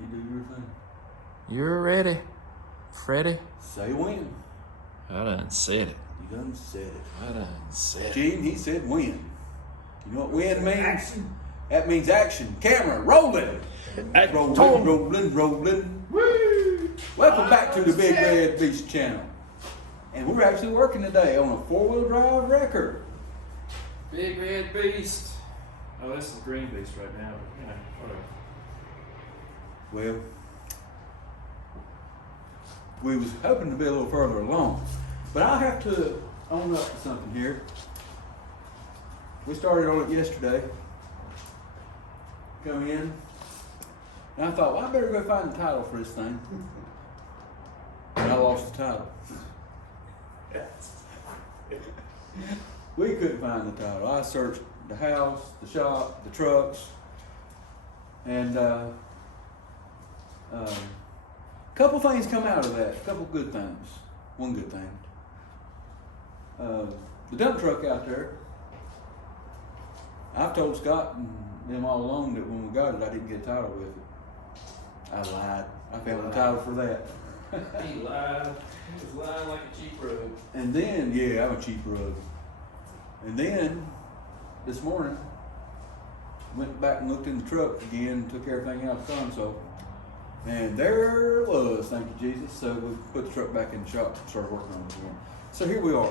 You do your thing. You're ready, Freddie. Say when. I done said it. You done said it. I done said it. Gene, he said when. You know what when means? Action. That means action. Camera, rolling. Rolling. Woo! Welcome back to the Big Red Beast channel. And we're actually working today on a 4-wheel drive record. Big Red Beast. Oh, this is Green Beast right now, but you know, whatever. Well, we was hoping to be a little further along, but I'll have to own up to something here. We started on it yesterday. Come in, and I thought, well, I better go find the title for this thing. And I lost the title. We couldn't find the title. I searched the house, the shop, the trucks, and a couple things come out of that. A couple good things. One good thing. The dump truck out there. I've told Scott and them all along that when we got it, I didn't get a title with it. I lied. I found the title for that. He lied. He was lying like a cheap rug. And then, yeah, I'm a cheap rug. And then, this morning, went back and looked in the truck again, took everything out of the console. And there it was, thank you, Jesus. So we put the truck back in the shop and started working on it again. So here we are.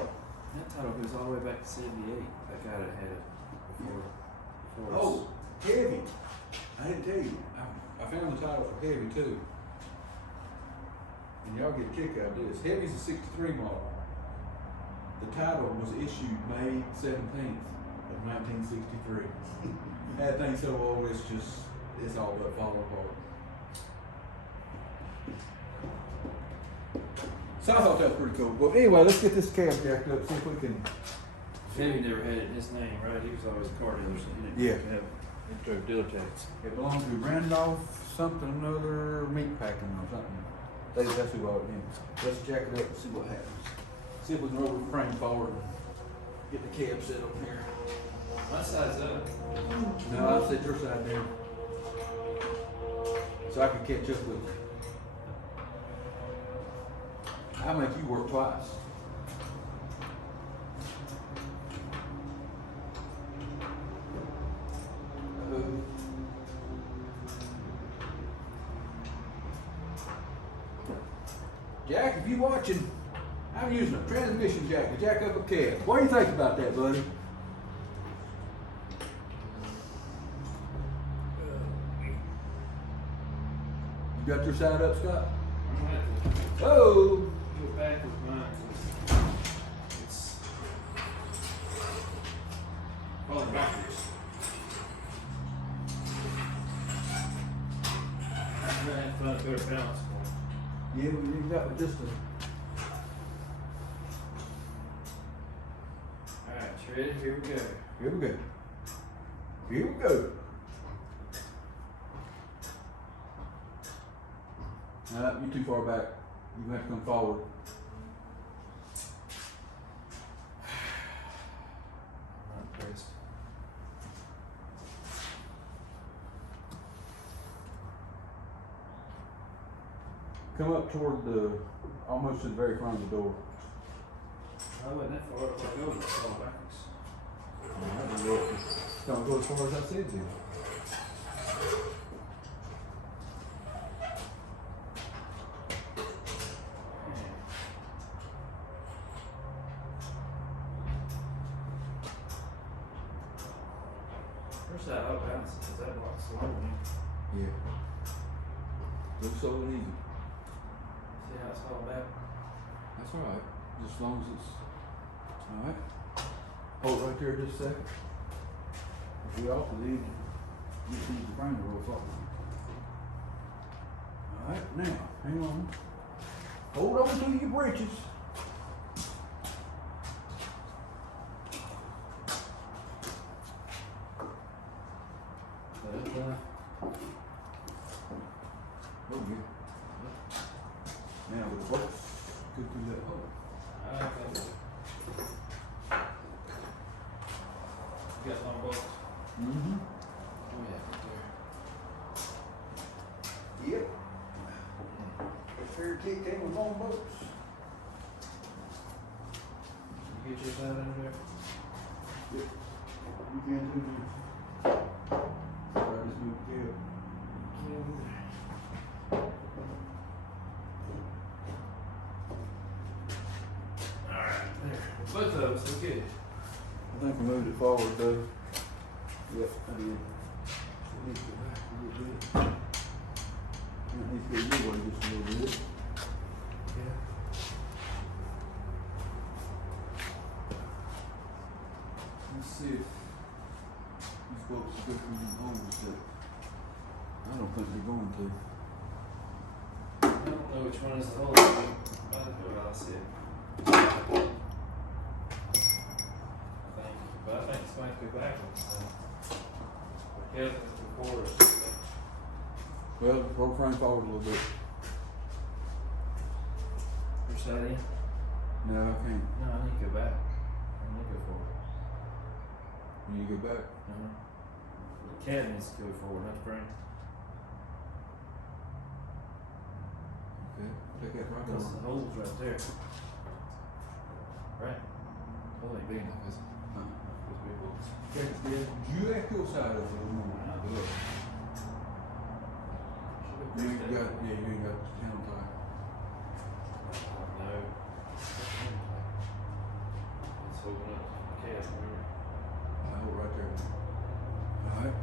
That title goes all the way back to 78. That guy that had it before us. Oh, Heavy. I didn't tell you. I found the title for Heavy too. And y'all get a kick out of this. Heavy's a 63 model. The title was issued May 17th of 1963. That thing's so old, it's all but falling apart. So I thought that was pretty cool. But anyway, let's get this cab jacked up, see if we can. Jimmy never had it in his name, right? He was always a car dealer, so he didn't Yeah. have intro dealer tags. It belonged to Randolph something another meat packing or something. That's who bought it in. Let's jack it up and see what happens. See if we can roll the frame forward and get the cab set up here. My side's up. No, I'll set your side down. So I can catch up with you. I'll make you work twice. Jack, if you're watching, I'm using a transmission jack to jack up a cab. What do you think about that, buddy? You got your side up, Scott? I'm gonna have to Oh! go back with mine. 'Cause it's falling backwards. I'm gonna have to find a better balance for it. Yeah, we got just a. Alright, you ready? Here we go. Here we go. Here we go. You're too far back. You have to come forward. I'm not impressed. Come up toward almost to the very front of the door. I wasn't that far up like over, it's falling backwards. Don't go as far as I said to. Where's that up bounce? Is that block slow? Yeah. Looks so easy. See how it's falling back? That's all right. Just as long as it's all right. Hold right there just a second. If we also need to use the frame to roll forward. All right, now hang on. Hold on to your britches. Oh yeah. Now the bolts go through that hole. Okay. You got long bolts? Mm-hmm. Oh yeah, right there. Yep. kicked in with on boats. You get yours out under there? Yep. You can do it. I just moved the cab. Alright, there. Both of them, so good. I think I moved it forward though. Yep, I did. It needs to go back a little bit. It needs to go your way just a little bit. Yeah. Let's see if these folks will go through these holes that I don't think they're going to. I don't know which one is the hole. I'll see it. But I think it's going to go backwards. Yeah, before. Well, roll frame forward a little bit. Push that in? No, I can't. No, I need to go back. I need to go forward. You need to go back. The cab needs to go forward, not the frame. Okay, take that right Because off. the hole's right there. Right. Hole ain't big enough, is it? Those big holes. Okay, yeah, you have to side of it a little more. Look. You ain't got, yeah, you ain't got the channel tie. No. It's holding up the cab, remember? I hold right there. Alright,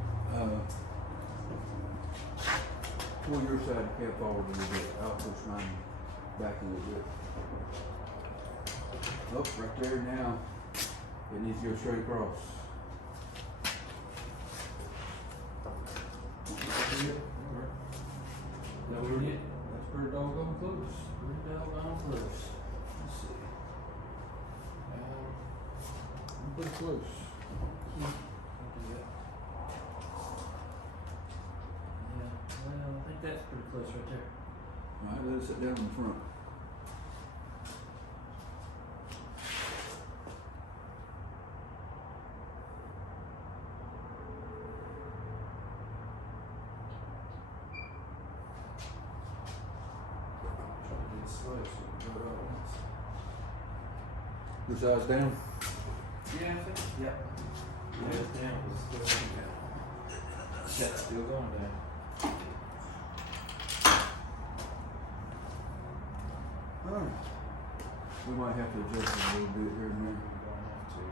pull your side of the cab forward a little bit. I'll push mine back a little bit. Oh, right there now. It needs to go straight across. No, we're yet. That's pretty doggone close. Pretty doggone close. Let's see. I'm pretty close. Can't do that. Yeah, well, I think that's pretty close right there. Alright, let it sit down in the front. Try to do it slow so we can go it all at once. Your side's down. Yeah, I think, yeah. Yeah, it's down, but it's still going down. That's still going down. Alright. We might have to adjust it a little bit here and there. We're going to have to.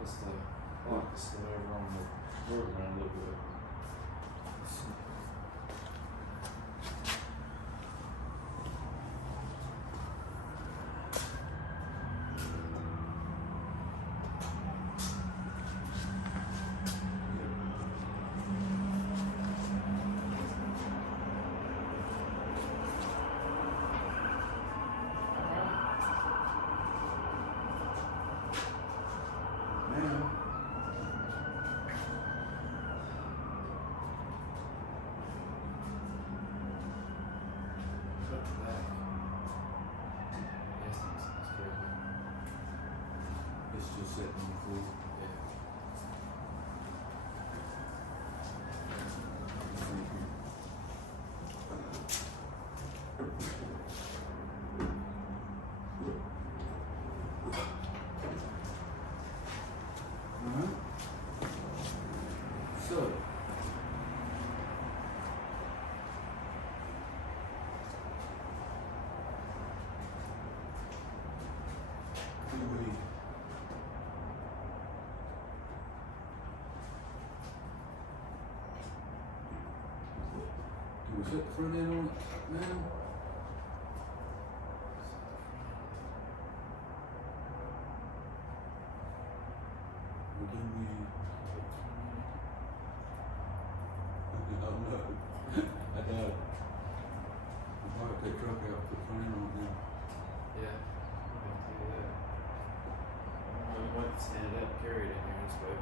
Just the block is still over on the road around a little bit. Let's see. Now, Put it back. Yes, it's good. it's just sitting on the floor. Yeah. Thank you. Alright. So. Do we set the front end on it now? Or do we? I don't know. I doubt it. We'll probably take truck out, put the front end on it now. Yeah. We can do that. We might stand it up, carry it in here this way.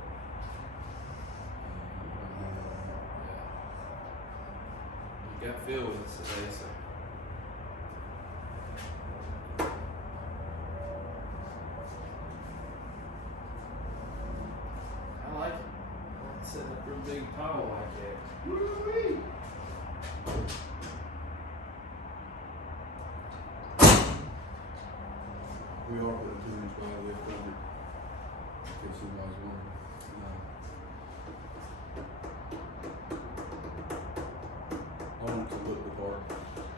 You got Phil with us today, so. I like it. Sitting up real big tall like that. Woo-wee! lift on it. In case anybody's wondering. I want it to look the part.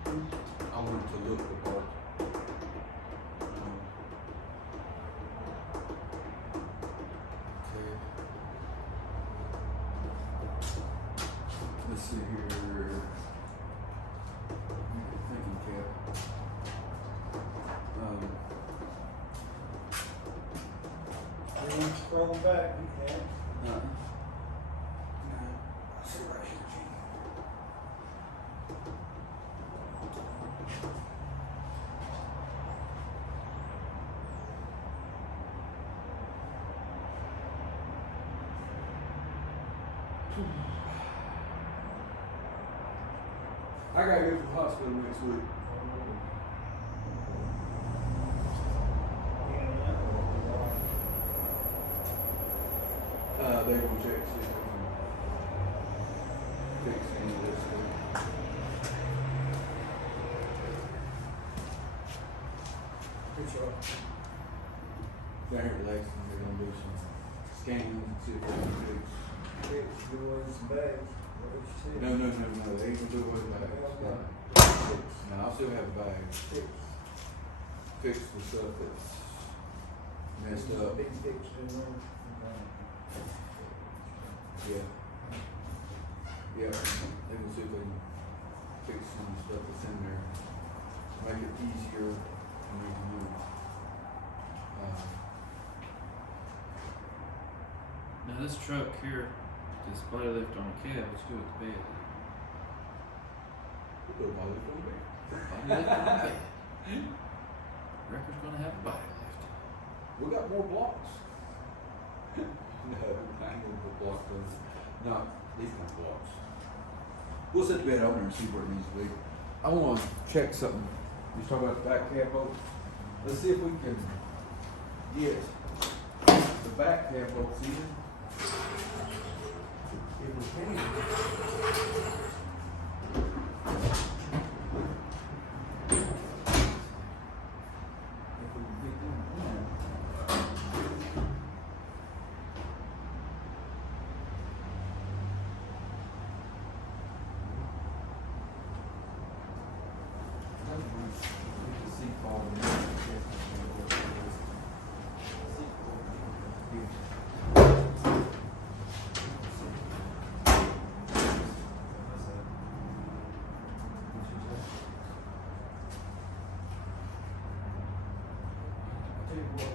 I want it to look the part. Okay. Let's see here. Thinking cap. Scroll back, you can. No. I see right here, Gene. I gotta go to the hospital next week. They gonna check, see if they can fix any of this stuff. It's right. Down here at Lexington, they're gonna do some scans and see if they can fix. Fix yours, bags, what did you say? No, they ain't gonna do away with bags. Fix. No, I'll still have a bag. Fix. Fix the stuff that's messed up. Big fix in there. Yeah. Yeah, they will see if they can fix some stuff that's in there, make it easier for me to move. Now this truck here, this body lift on the cab, let's go with the bed. We'll put my lift on there. Body lift on the bed. Record's gonna have a body lift. We got more blocks. No, I ain't gonna put blocks on. Not these kind of blocks. We'll set the bed on there and see where it needs to be. I wanna check something. You was talking about the back cab bolts. Let's see if we can get the back cab bolts in. If we can. If we can get them in.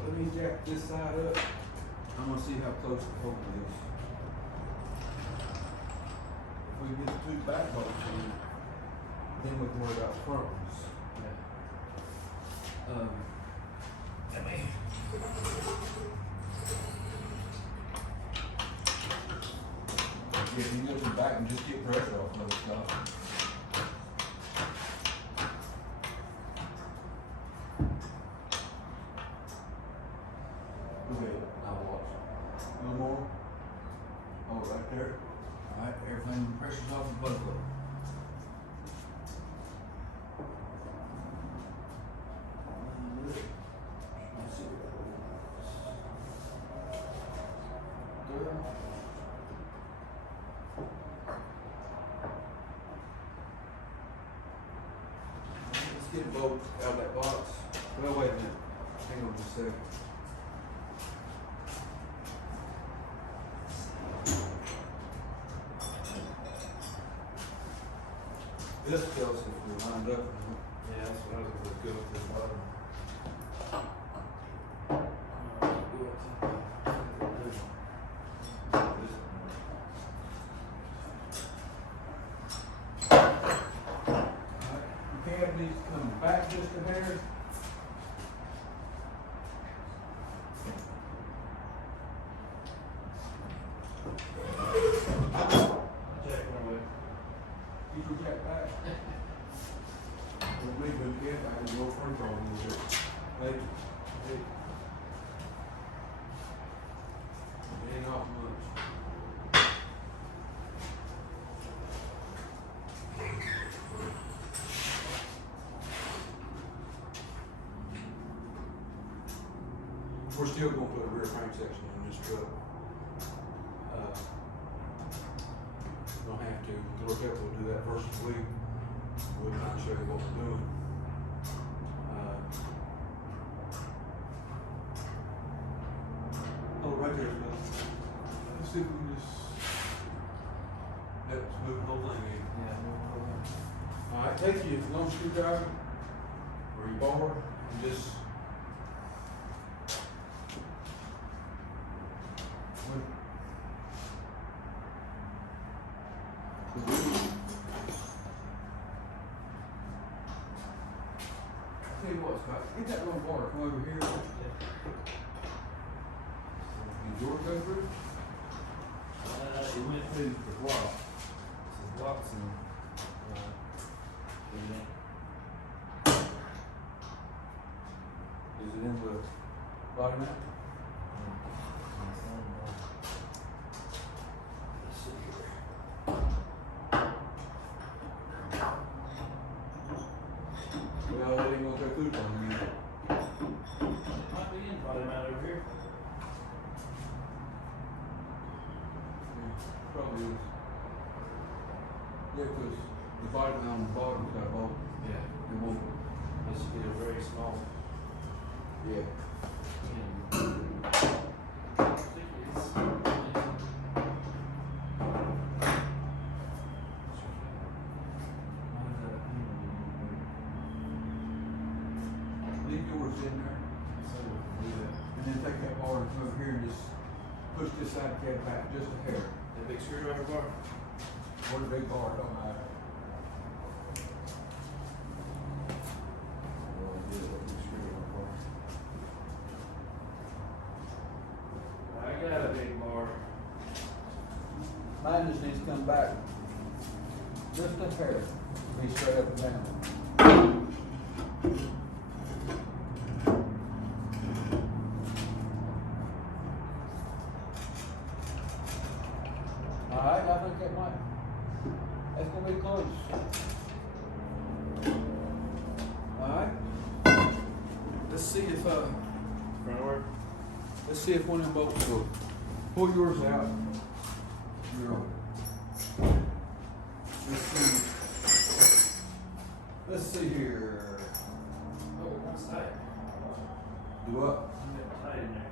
Let me jack this side up. I'm gonna see how close the hole is. If we get the two back bolts in, then we can worry about the front ones. Let me. If you lift them back and just get pressure off those stuff. Okay, now watch. A little more. Oh, right there. Alright, everything, pressure's off of both of them. Let's see what that is. There. Let's get a bolt out of that box. Well, wait a minute. Hang on just a second. This tells us if we're lined up. Yeah, that's what I was gonna go with the bottom. The cab needs to come back just a hair. Check one way. Keep your jack back. We'll leave it again, I can go front on a little bit. Later. Hey. It ain't off much. we're still gonna put a rear frame section on this truck. We're gonna have to, Lord help, we'll do that first of the week. We'll try and show you what we're doing. Oh, right there, Phil. Let's see if we can just, let's move the whole thing in. Yeah, All right, take your long screwdriver or your bar and just. Tell you what, Scott, get that little bar from over here. Did yours go through? it went through the block. So blocks and, everything. Is it in the body mount? Let's see here. Well, that ain't gonna go through for me. Might be in bottom out over here. Probably is. Yeah, cause the body mount on the bottom's got a bolt. Yeah. It won't. This should be a very small. Yeah. Leave yours in there. And then take that bar and come over here and just push this side of the cab back just a hair. That big screwdriver bar? Or the big bar, don't matter. I got a big bar. Mine just needs to come back just a hair. Be straight up and down. Alright, I think that's gonna be close. Alright. Let's see if, Front work? let's see if one of them bolts will pull yours out. Let's see here. Oh, that's tight. Do what? You got tight in there.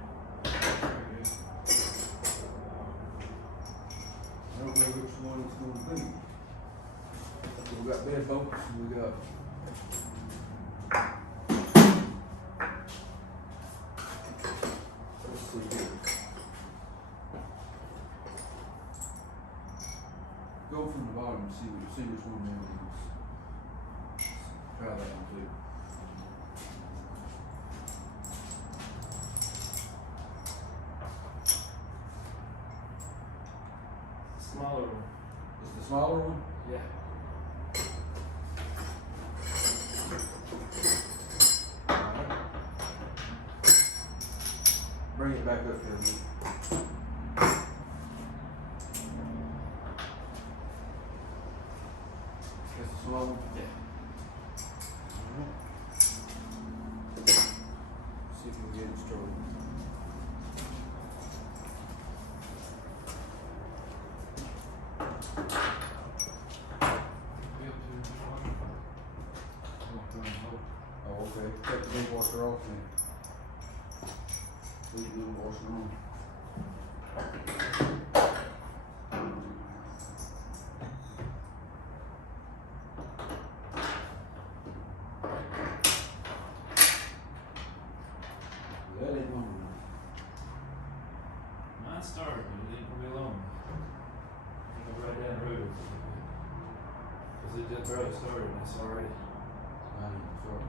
I don't know which one it's gonna be. We got bed bolts and we got. Let's see here. Go from the bottom and see which one there is. Try that one too. Smaller one. Is the smaller one? Yeah. Alright. Bring it back up here a bit. That's the small one? Yeah. Alright. See if we can get it straight. Oh, okay. Take the big washer off then. Leave the little washer on. That ain't long enough. Mine started, but it didn't be long. I think I'm right down the road. Cause it just barely started and it's already. I know, sorry.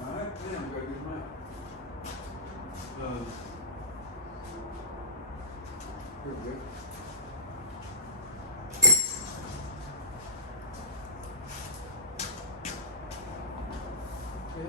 Alright, then we gotta get them out. Here we go. Okay.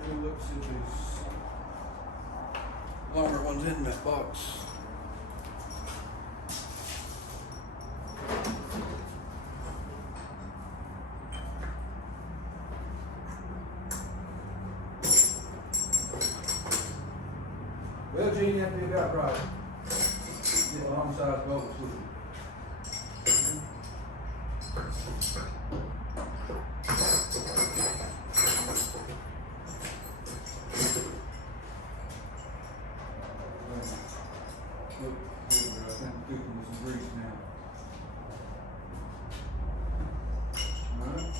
Very good. let's see if these longer ones in that box. Well, Gene, you have to be about right. Get the long size bolts with you. Look, here we go. I think I'm cooking with some grease now. Alright.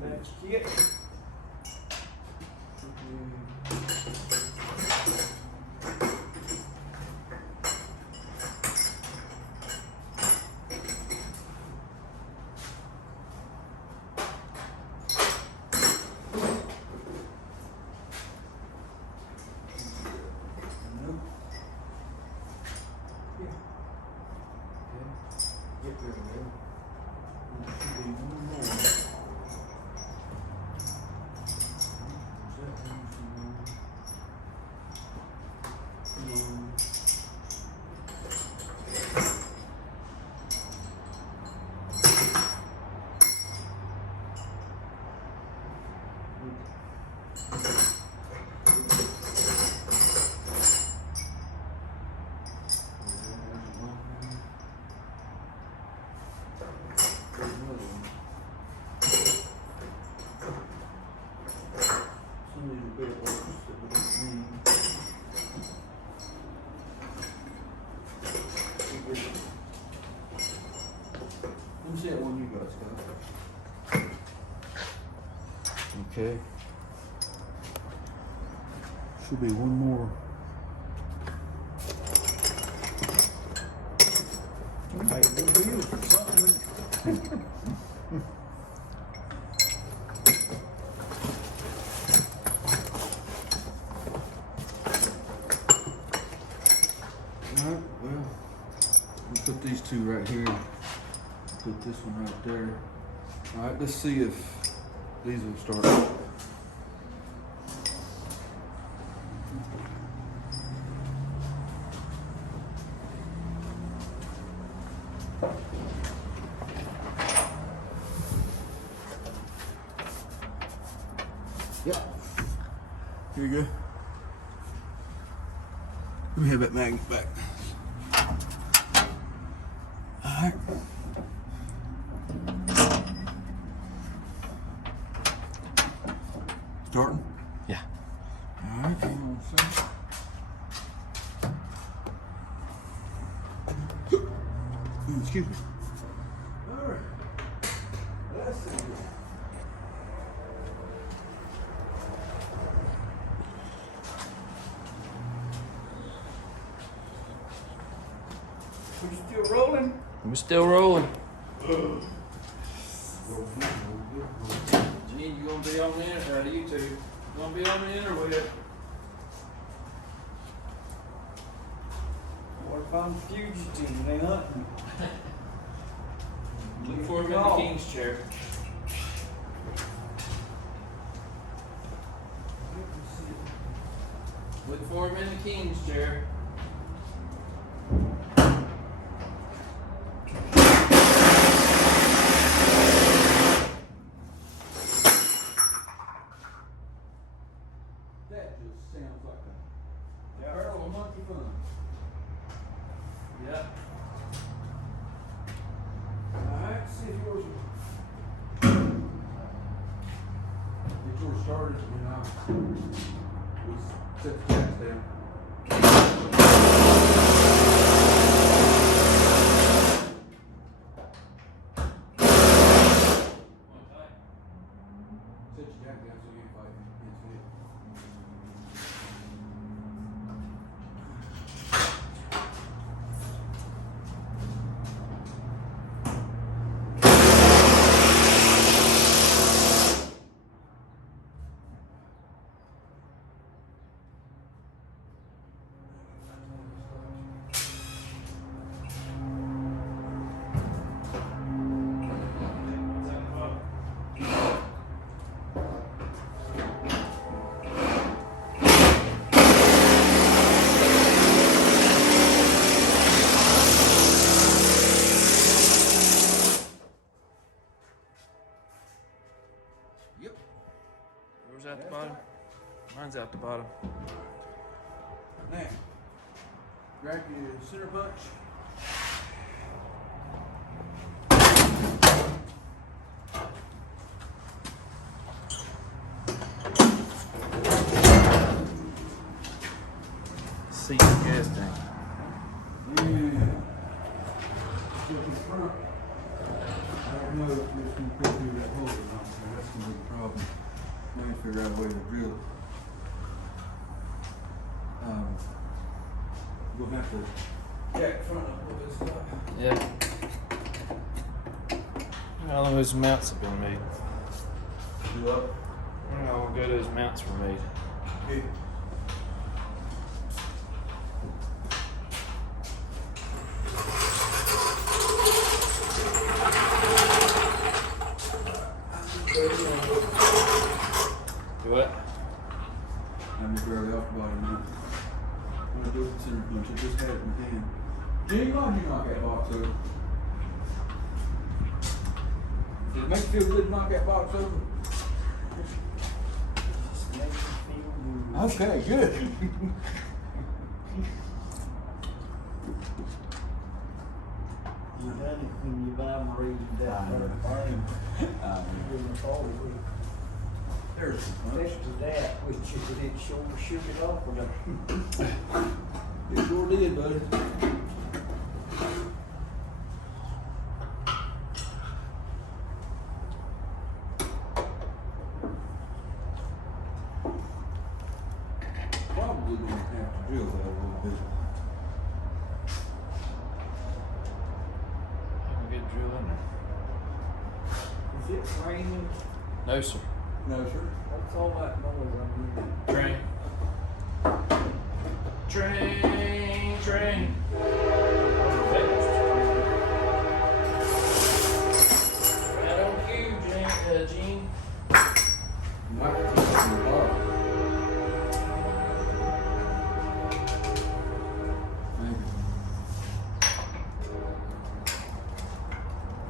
That's it. Get there, man. There should be one more. Let me see that one you got, Scott. Okay. Should be one more. Hey, we'll be used for something. Alright, well, we'll put these two right here. Put this one right there. Alright, let's see if these will start. Yep. Here you go. Let me have that magnet back. Alright. Starting? Yeah. Alright, hang on a second. Excuse me. Alright. Let's see. We still rolling? We're still rolling. Gene, you gonna be on this, or you two? You gonna be on the interweb? What if I'm fugitive, they hunting? Look for him in the king's chair. Look for him in the king's chair. That just sounds like a barrel of monkey fun. Yep. Alright, see if yours get yours started and we'll set the jacks down. Set your jack down so you can fight against it. out the bottom. Mine's out the bottom. Now, grab your center punch. See the gas tank. Yeah. Look in front. I don't know if it's going to fit through that hole or not, so that's going to be a problem. Let me figure out a way to drill it. We'll have to jack front up with this stuff. Yeah. How long those mounts have been made? Do up. I don't know how good those mounts were made. Yeah. Do what? I'm just barely off the bottom now. I'm gonna do it with the center punch. I just had it in my hand. Jimmy, why did you knock that box over? Did it make you feel good to knock that box over? Just make you feel good. Okay, good. You done it when you vibrated that hard burn. You wouldn't fall with it. There's the punch. Next to that, which it sure shook it off with a It sure did, buddy. Probably gonna have to drill that a little bit. I can get drill in there. Is it raining? No, sir. No, sir. What's all that noise I'm hearing? Train. Train, train. Right on cue, Gene. Might keep it in the bottom. Maybe.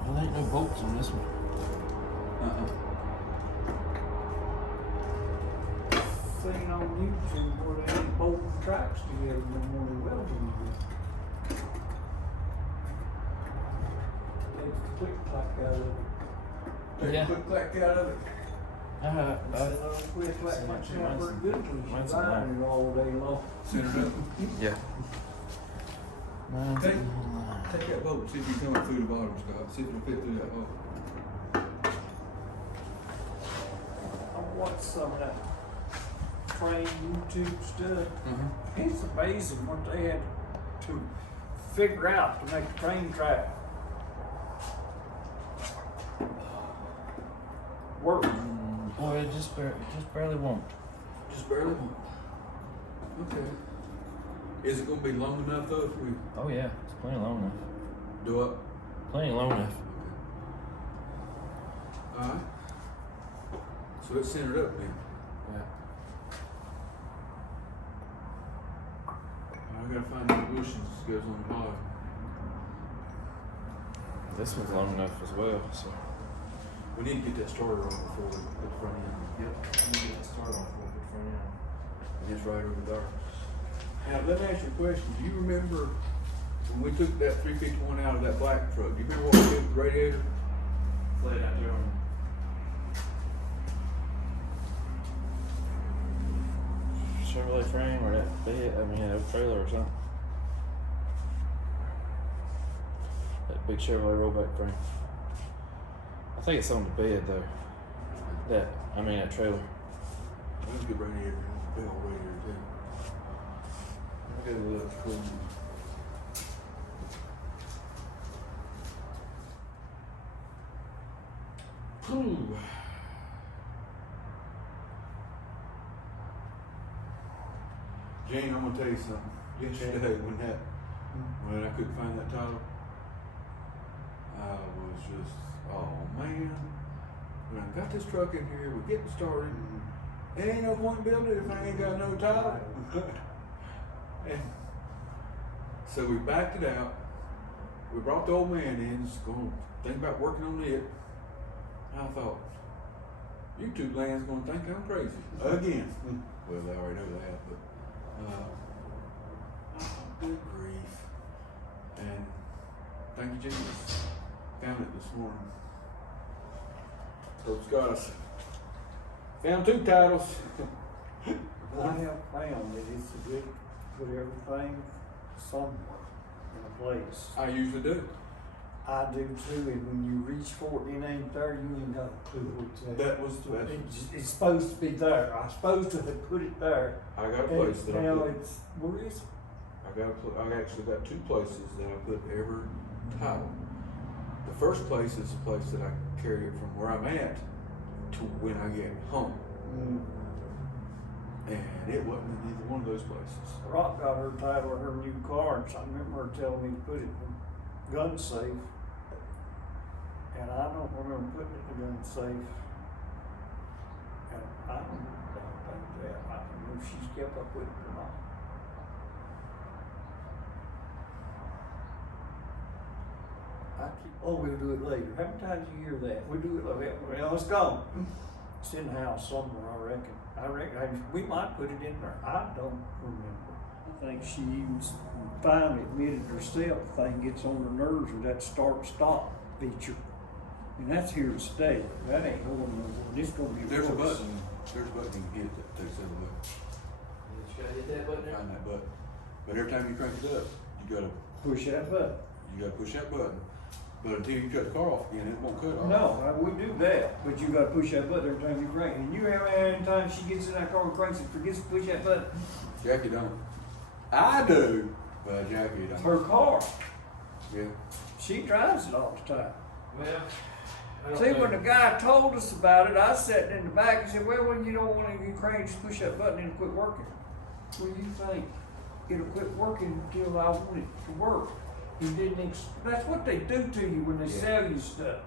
Well, there ain't no bolts on this one. Seen on YouTube where they ain't bolting tracks together no more than welding do. Take a quick clack out of it. Take Yeah. a quick clack out of it. Instead of a quick clack might sound pretty good when mine's you're riding it all day long. Center up. Yeah. Mine's Take- on the line. Take that bolt and see if you can come up through the bottom, Scott. See if it'll fit through that hole. I watched some of that train YouTube stuff. Mm-hmm. It's amazing what they had to figure out to make the train track work. Boy, it just barely won't. Just barely won't. Okay. Is it gonna be long enough though if we Oh yeah, it's plenty long enough. do up? Plenty long enough. Alright. So it's centered up then. Yeah. I gotta find the bushings that goes on the bottom. This one's long enough as well, so. We need to get that starter on before we put the front end. Yep. Let me get that started off with the front end. And it's right over there. Now, let me ask you a question. Do you remember when we took that 351 out of that black truck? Do you remember what we did with the radiator? Flat out there on. Chevrolet frame or that bed, that trailer or something. That big Chevrolet rollback frame. I think it's on the bed though. That trailer. That's a good radiator. Big old radiator too. I'll go look. Ooh. Jane, I'm gonna tell you something. Yesterday when I couldn't find that title, I was just, oh man. When I got this truck in here, we're getting started. There ain't no point in building it if I ain't got no title. And so we backed it out. We brought the old man in, just going to think about working on it. And I thought, YouTube land's gonna think I'm crazy. Again. Well, they already know that, but, good grief. And thank you, Jesus. Found it this morning. Those guys found 2 titles. I have found that it's a good, put everything somewhere in a place. I usually do. I do too, and when you reach for it and it ain't there, you ain't got a clue what's there. That was It's supposed to be there. I'm supposed to have put it there. I got a place that I Now put. it's, where is it? I actually got 2 places that I put every title. The first place is the place that I carry it from where I'm at to when I get home. And it wasn't in either one of those places. Rock got her title of her new car, and so I remember her telling me to put it in the gun safe. And I don't remember putting it in the gun safe. And I don't think that. I don't know if she's kept up with it or not. We'll do it later. How many times do you hear that? We'll do it later. Well, it's gone. It's in the house somewhere, I reckon. We might put it in there. I don't remember. I think she even finally admitted herself the thing gets on her nerves with that start-stop feature. And that's here to stay. That ain't going nowhere. It's gonna be There's a worse. button. There's a button you can hit that takes that away. You just gotta hit that button there. Find that button. But every time you crank it up, Push that button. you gotta push that button. But until you cut the car off again, it won't cut off. No, we do that, but you gotta push that button every time you crank. And you ever had any time she gets in that car and cranks and forgets to push that button? Jackie don't. I do, but Jackie It's don't. her car. Yeah. She drives it all the time. Well, I don't See, know. when the guy told us about it, I sat in the back and said, well, when you don't want to get cranked, just push that button and it'll quit working. What do you think? It'll quit working until I want it to work. He didn't. That's what they do to you when they sell you stuff.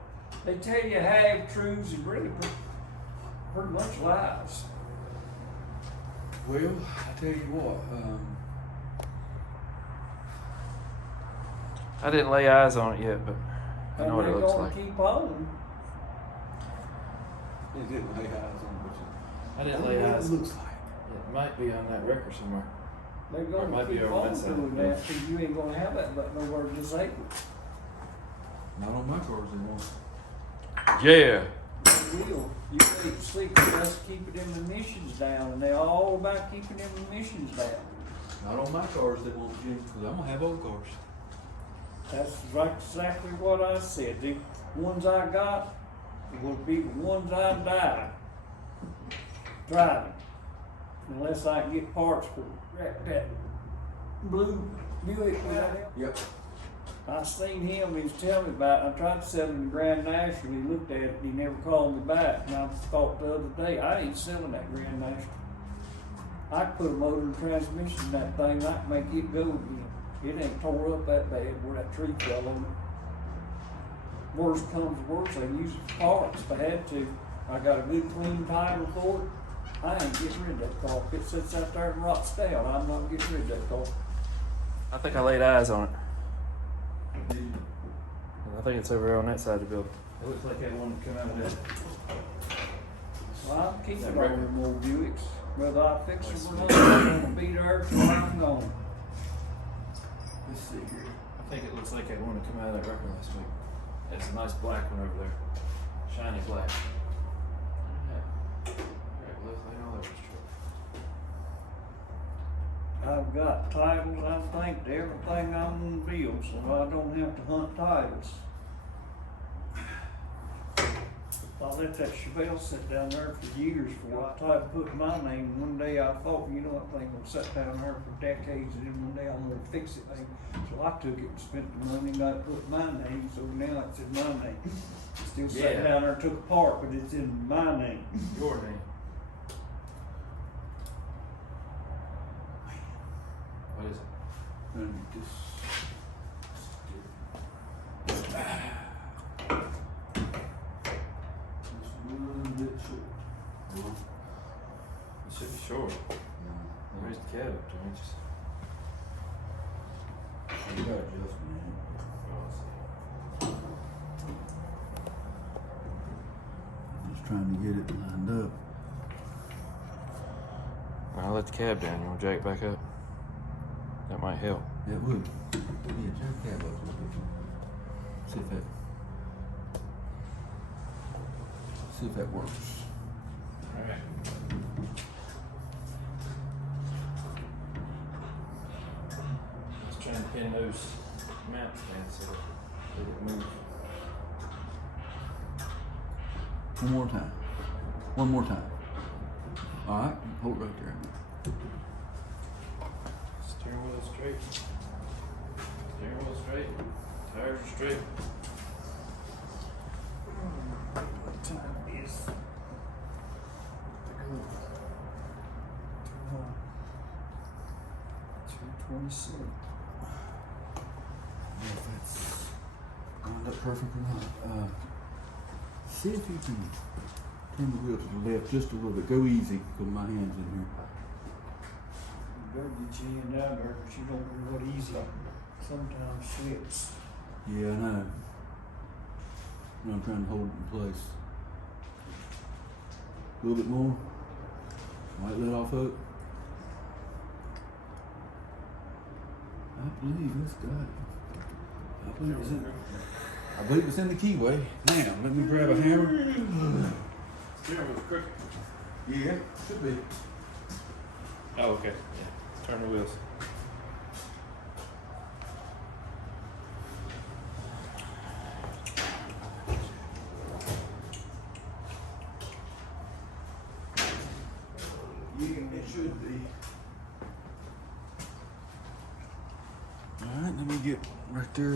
They tell you half truths and really pretty much lies. Well, I tell you what, I didn't lay eyes on it yet, but I know what it And looks they're like. gonna keep on. it didn't lay eyes on which I didn't lay What eyes. it looks like. It might be on that record somewhere. They're Or it gonna might be keep over on that side. doing that, because you ain't gonna have that button over disabled. not on my cars anymore. Yeah. You will. You wait to see, because that's keeping them emissions down, and they're all about keeping them emissions down. Not on my cars that won't, because I'm gonna have old cars. That's right, exactly what I said. The ones I got will be the ones I die driving, unless I can get parts for that blue Buick. Yep. I seen him, he was telling me about it. I tried to sell him the Grand National, he looked at it, and he never called me back. And I thought the other day, I ain't selling that Grand National. I could put a motor and transmission in that thing, and I can make it go again. It ain't tore up that bad where that tree fell on it. Worst comes to worst, they can use it for parts if I had to. I got a good clean title for it. I ain't getting rid of that car. If it sits out there and rots down, I'm not getting rid of that car. I think I laid eyes on it. I think it's over on that side of the building. It looks like that one come out of there. Well, I'll keep That it record. on them old Buicks. Whether I fix them or not, I'm gonna be there till I'm gone. Let's see here. I think it looks like that one that come out of that record last week. It's a nice black one over there. Shiny black. Yeah. Right, looks like all over his truck. I've got titles, I think, to everything I'm gonna build, so I don't have to hunt titles. I let that Chevelle sit down there for years before I tried to put my name. One day I thought, you know, that thing will sit down there for decades, and then one day I'm gonna fix it. So I took it and spent the money, got to put my name, so now it's in my name. It's still sitting Yeah. down there, took apart, but it's in my name. Your name. What is it? And just. Just a little bit short. Well, It should be short. Where's the cab up 2 inches? you got adjustment in. Oh, I see. Just trying to get it lined up. I'll let the cab down. You want to jack it back up? That might help. Yeah, it would. Yeah, jack the cab up a little bit. See if that works. Alright. Just trying to pin those mounts down so they don't move. One more time. One more time. All right, hold it right there. Steering wheel straight. Steering wheel straight. Tires are straight. What time is it? 2:26. If that's lined up perfect or not. See if you can turn the wheel to the left just a little bit. Go easy, because my hand's in here. You better get your hand down there, but you don't know what easy sometimes slips. Yeah, I know. I'm trying to hold it in place. A little bit more. Might let off of it. I believe it's got it. I believe it's in the keyway. Now, let me grab a hammer. Steering wheel's crooked. Yeah, should be. Oh, okay. Yeah. Turn the wheels. It should be. Alright, let me get right there.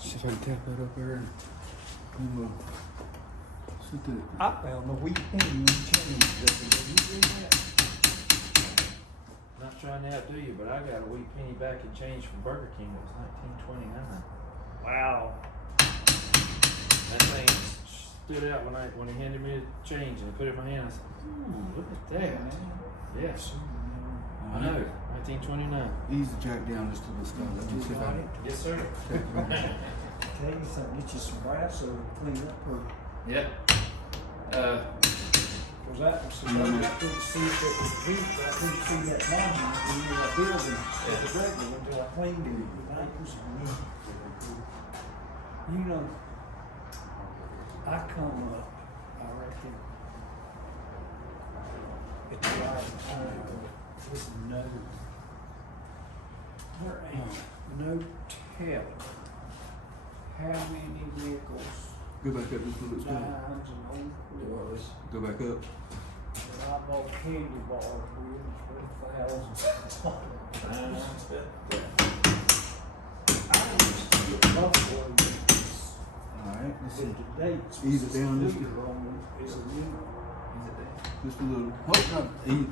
See if I can tap that up there and we'll sit that. I found the wheat penny and change. Did you do that? Not trying to outdo you, but I got a wheat penny back in change from Burger King. It was 1929. Wow. That thing stood out when he handed me the change and I put it in my hand. I said, "Ooh, look at that!" Yes, I know. 1929. Ease the jack down just a little bit. Let me see if I can Yes, sir. tap it right. Tell you something, get you some brass so clean up her. Yep. Was that was I couldn't see if it was deep, I couldn't see that monument when you were building at the regular until I cleaned it with ankles and knees. You know, I come up, I reckon, at the right time with there ain't no telling how many vehicles, Go back up just a little bit. times and old cars Go back up. that I bought candy bars with for thousands of dollars. I used to get Buffalo Wings. Alright, let's see. But the dates Ease it down just a- clear on them is a new. Just a little. Oh, no. Ease.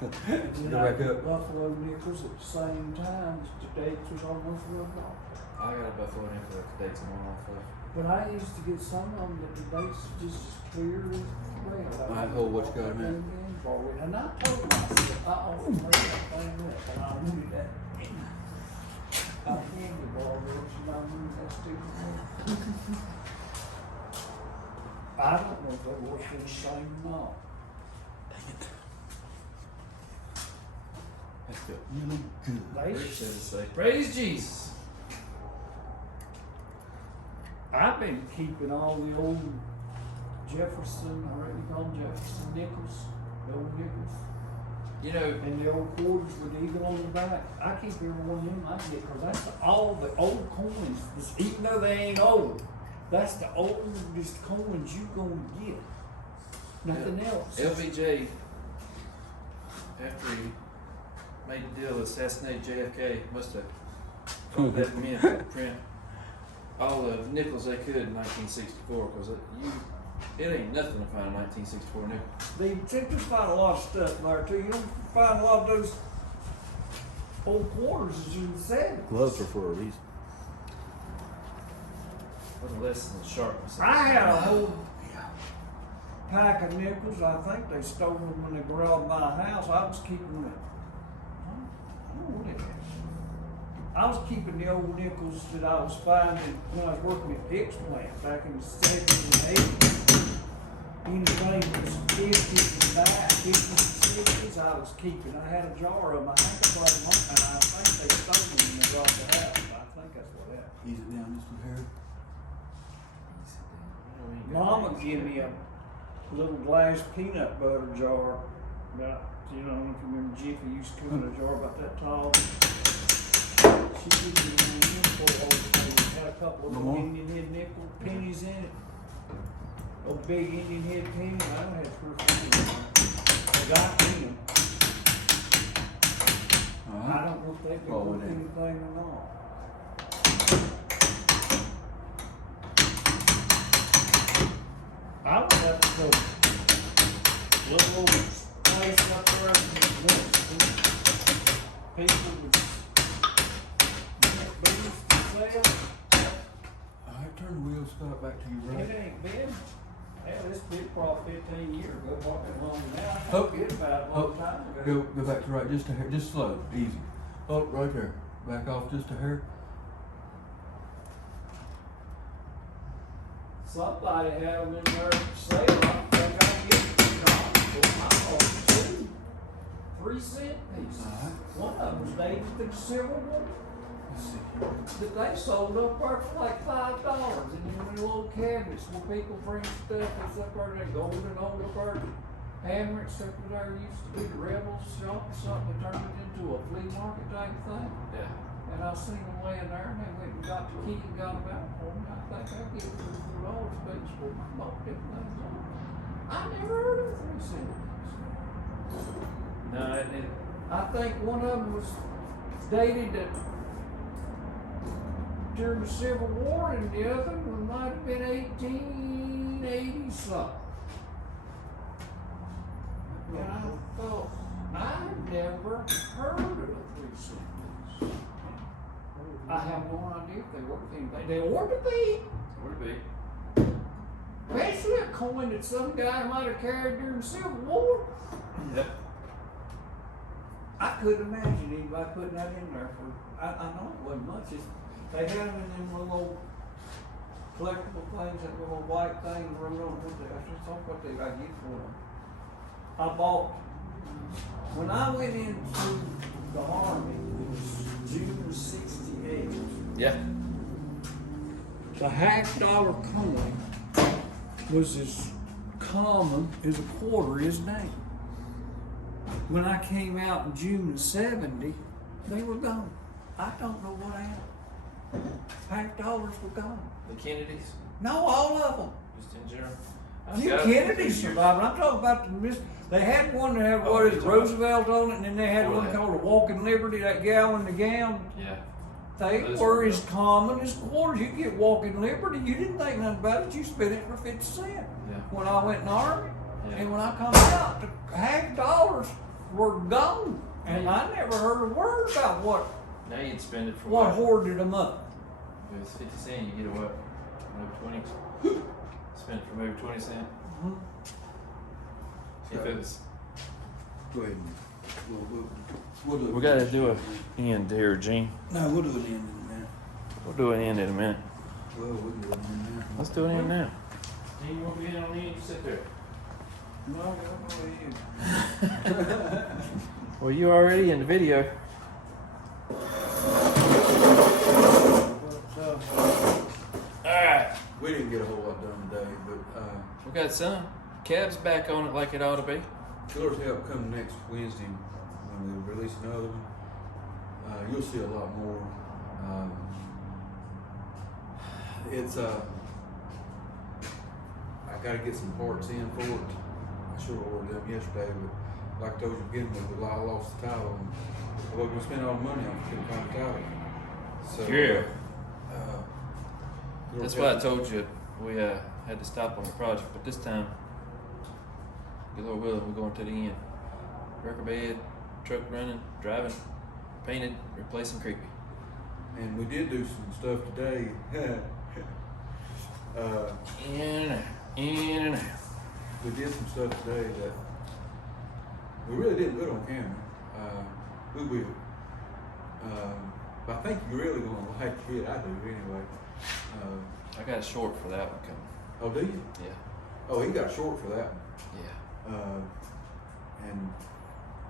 And then Go I back get up. Buffalo nickels at the same time. The dates was almost rubbed off. I got a Buffalo nickel that the dates I'm off of. But I used to get some of them that the dates was just as clear as well. Alright, hold what you got, man. And I told myself, I always made that thing up, and I wanted that. I candy bar rich, and I wanted that stupid. I don't know if they work in the same or not. That felt really good. They Praise Jesus. I've been keeping all the old Jefferson, I reckon you call them Jefferson nickels, the old nickels, You know, and the old quarters with eagle on the back. I keep every one of them I get, cause that's all the old coins, even though they ain't old, that's the oldest coins you gonna get. Nothing else. LBJ, after he made the deal to assassinate JFK, must have thought that meant to print all the nickels they could in 1964, because it ain't nothing to find a 1964 nickel. They seem to find a lot of stuff in there too. You don't find a lot of those old quarters as you said. Gloves are for a reason. Wasn't less than sharpness. I had a whole pack of nickels. I think they stole them when they robbed my house. I was keeping them. I don't know what it is. I was keeping the old nickels that I was finding when I was working at Dick's plant back in the 70s and 80s. anything was 50s and back, 50s and 60s, I was keeping. I had a jar of them. I think I brought them home, and I think they stole them when they brought the house. I think that's what happened. Ease it down just a hair. Mama gave me a little glass peanut butter jar. About, you know, I don't know if you remember Jiffy used to come in a jar about that tall. She gave me one nickel over. Had a couple of little Indian head nickel pennies in it. A big Indian head penny. I don't have 3 or 4. I got them. I don't know if they've been worth anything or not. I would have to go little old place up there in the woods. People would get booze to sell. Alright, turn the wheel, Scott, back to your right. It ain't been. Hell, this bit probably 15 years ago, walking along now. I Oh. forget about it a long time ago. Go back to right, just a hair, just slow, easy. Oh, right there. Back off just a hair. Somebody had them in there for sale. I think I get them. 2-3 cent pieces. One of them was dated to the Civil War. That they sold up there for like $5. And in the little cabinets where people bring stuff, it's up there, that golden old up there. Hammers up there used to be the Rebels shop or something, they turned it into a flea market type thing. Yeah. And I seen them laying there, and they went and got the key and got them out for me. I think I gave it $3 each for my both them things on. I never heard of 3 cents. No, it, I think one of them was dated during the Civil War, and the other one might have been 1880 something. And I thought, I never heard of a 3 cent. I have no idea if they worth anything. They ought to be. would be. Especially a coin that some guy might have carried during the Civil War. Yep. I couldn't imagine anybody putting that in there for, I know it wasn't much. They had them in them little old collectible things, that little white thing wrote on it. I just thought what they got get for them. I bought, when I went into the Army, it was June of '68. Yeah. The $50 coin was as common as a quarter is now. When I came out in June of '70, they were gone. I don't know what happened. $50 were gone. The Kennedys, No, all of them. just in general. Few Kennedys survived. I'm talking about they had one that had what is Roosevelt on it, and then they had one called a Walking Liberty, that gal in the gown. Yeah. They were as common as quarters. You get Walking Liberty, you didn't think nothing about it. You spent it for 50 cents. Yeah. When I went in the Army, Yeah. and when I come out, the $50 were gone, and I never heard a word about what Now you'd spend it for hoarded them up. If it was 50 cents, you get a what? Maybe 20. Spend it for maybe 20 cents. Mhm. If it was. Go ahead. We'll do it. We gotta do a end here, Gene. No, we'll do it in a minute. We'll do an end in a minute. Well, we'll do it in there. Let's do an end now. Gene, you want to be in on the end? You sit there. No, I don't know you. Well, you already in the video. Alright. We didn't get a whole lot done today, but We got some. Cab's back on it like it ought to be. Killer's Help come next Wednesday when we release another one. You'll see a lot more. It's I gotta get some parts in for it. I should have ordered them yesterday, but like I told you again, I lost the title. And I wasn't gonna spend all the money on it, couldn't find the title. So Yeah. Killer's That's why I Help- told you we had to stop on the project, but this time, good Lord willing, we're going to the end. Record bed, truck running, driving, painted, replacing creepy. And we did do some stuff today. In and out. We did some stuff today that we really didn't put on camera. We will. But I think you're really gonna like it. I do anyway. I got a short for that one coming. Oh, do you? Yeah. Oh, he got short for that one. Yeah. And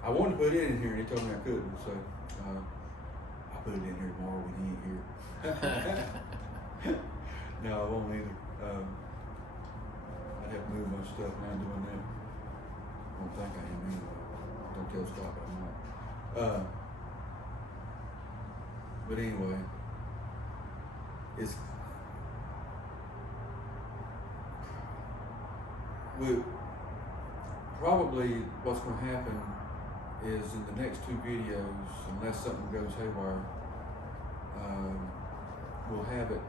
I wanted to put it in here, and he told me I couldn't. So I'll put it in here tomorrow when he ain't here. No, I won't either. I'd have to move my stuff now doing that. I don't think I am anyway. Don't tell Scott I'm not. But anyway, it's probably what's going to happen is in the next two videos, unless something goes haywire, we'll have it,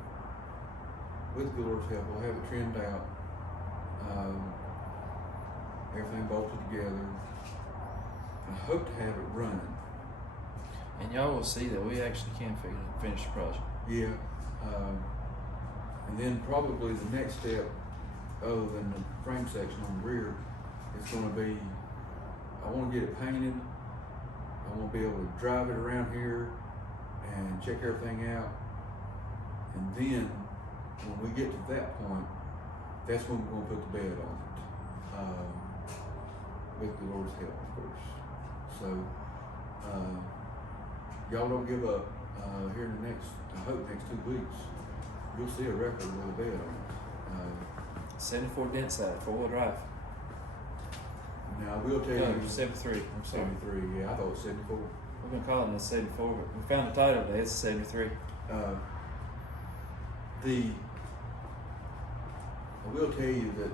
with the Lord's help, we'll have it trimmed out, everything bolted together. I hope to have it running. And y'all will see that we actually can finish the project. Yeah. And then probably the next step, other than the frame section on the rear, is going to be, I want to get it painted. I want to be able to drive it around here and check everything out. And then when we get to that point, that's when we're going to put the bed on it. With the Lord's help, of course. So, y'all don't give up. Here in the next, I hope next 2 weeks, you'll see a record with a bed on it. 74 dent side, 4-wheel drive. Now, I will tell No, you. 73. I'm sorry. 73, yeah, I thought it was 74. We've been calling it 74, but we found the title today. It's 73. I will tell you that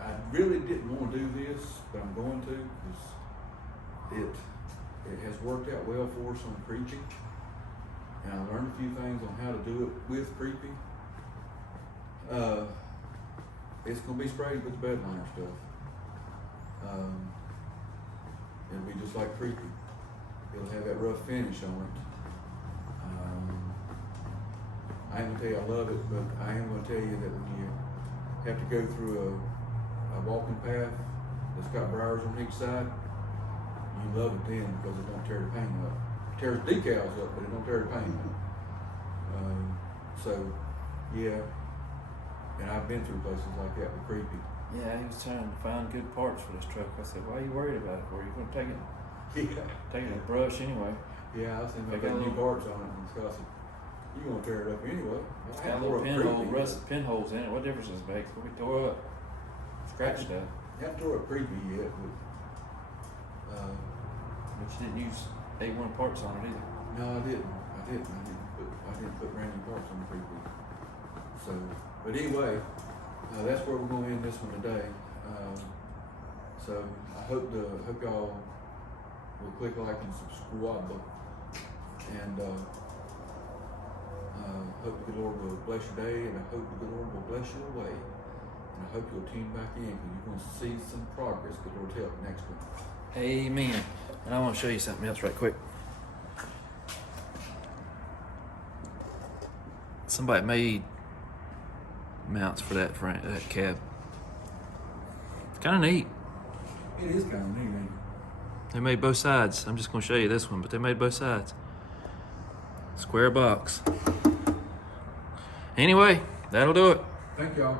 I really didn't want to do this, but I'm going to because it has worked out well for us on preaching, and I learned a few things on how to do it with creepy. It's going to be sprayed with the bed liner stuff. It'll be just like creepy. It'll have that rough finish on it. I ain't gonna tell you I love it, but I am gonna tell you that when you have to go through a walking path that's got briars on each side, you love it then because it don't tear the paint up. It tears decals up, but it don't tear the paint up. So, yeah, and I've been through places like that with creepy. Yeah, he was trying to find good parts for this truck. I said, why are you worried about it? Where are you going to take it? Yeah. Take it in a brush anyway. Yeah, I was thinking They about got putting new little- parts on it, and Scott said, "You gonna tear it up anyway?" It's got little pinholes in it. What difference does it make? We tore up, scratched it up. Haven't tore up creepy yet, but But you didn't use A1 parts on it either. no, I didn't. I didn't put brand new parts on the creepy. So, but anyway, that's where we're gonna end this one today. So I hope y'all will click like and subscribe, and hope the good Lord will bless your day, and I hope the good Lord will bless your way, and I hope you'll tune back in because you're going to see some progress. Good Lord help next one. Amen. And I want to show you something else right quick. Somebody made mounts for that cab. It's kind of neat. It is kind of neat, ain't it? They made both sides. I'm just going to show you this one, but they made both sides. Square box. Anyway, that'll do it. Thank y'all.